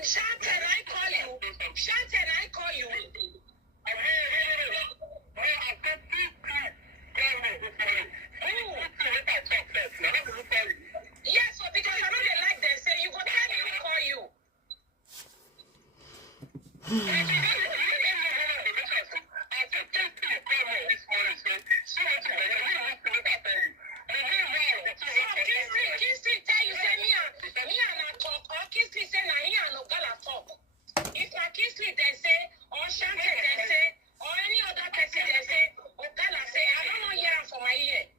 Chantel, I call you. Chantel, I call you. Yes, so because I know they like them, say you go tell me who call you. Kingsley tell you say me and talk, or Kingsley say na he and Ogala talk. If na Kingsley they say, or Chantel they say, or any other person they say, Ogala say, I don't know here for my ear.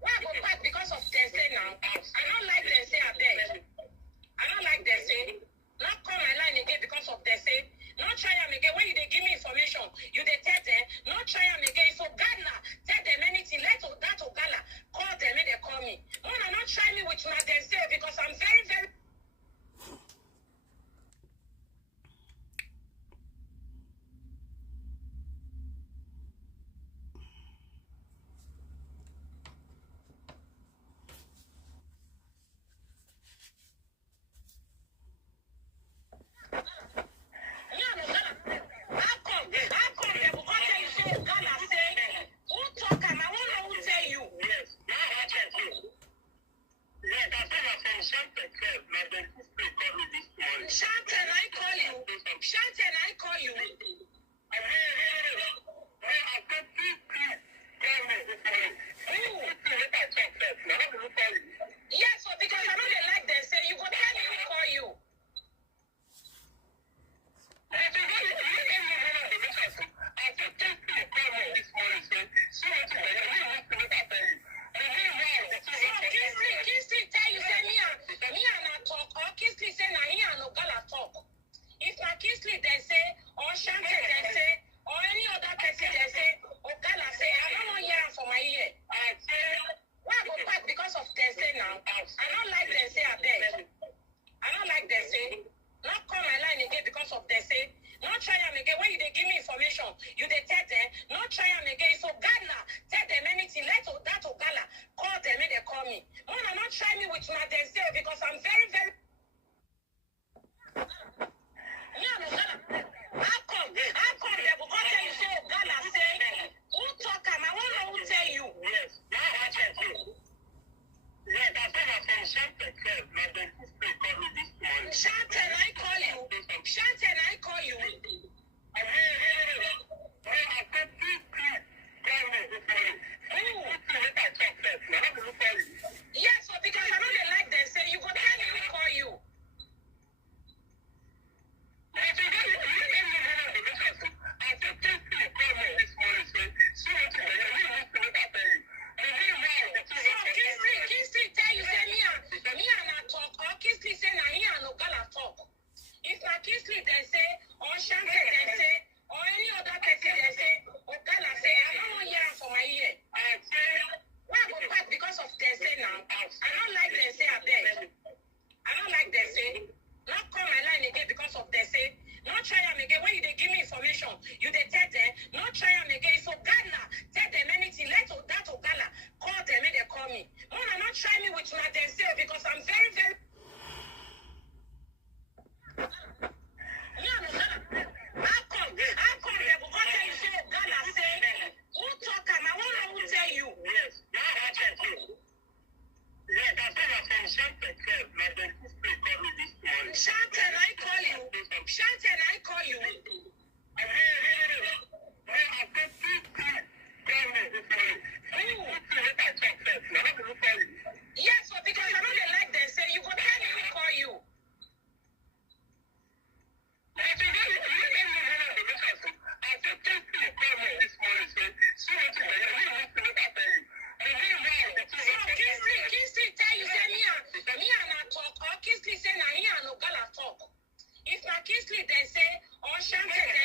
Why I go back because of they say now? I don't like they say I beg. I don't like they say. Not call my line again because of they say. Not try them again. When you they give me information, you they tell them. Not try them again. So Ghana tell them anything. Let that Ogala call them and they call me. No, not try me with my they say because I'm very, very. Chantel, I call you. Chantel, I call you. Yes, so because I know they like them, say you go tell me who call you. Kingsley tell you say me and I talk, or Kingsley say na he and Ogala talk. If na Kingsley they say, or Chantel they say, or any other person they say, Ogala say, I don't know here for my ear. Why I go back because of they say now? I don't like they say I beg. I don't like they say. Not call my line again because of they say. Not try them again. When you they give me information, you they tell them. Not try them again. So Ghana tell them anything. Let that Ogala call them and they call me. No, not try me with my they say because I'm very, very. Yeah, Ogala. How come? They will go tell you say Ogala say who talk am? I won't know who tell you. Yes. Yeah, that's what I'm saying. Chantelkev, my dentist call me this morning. Chantel, I call you. Chantel, I call you. Yes, so because I know they like them, say you go tell me who call you. Kingsley tell you say me and I talk, or Kingsley say na he and Ogala talk. If na Kingsley they say, or Chantel they say, or any other person they say, Ogala say, I don't know here for my ear. Why I go back because of they say now? I don't like they say I beg. I don't like they say. Not call my line again because of they say. Not try them again. When you they give me information, you they tell them. Not try them again. So Ghana tell them anything. Let that Ogala call them and they call me. No, not try me with my they say because I'm very, very. Yeah, how come? They will go tell you say Ghana say who talk am? I won't know who tell you. Yes, yeah, that's what I'm saying. Chantelkev, my dentist call me this morning. Chantel, I call you. Chantel, I call you. Yes, so because I know they like them, say you go tell me who call you. Kingsley tell you say me and I talk, or Kingsley say na he and Ogala talk. If na Kingsley they say, or Chantel they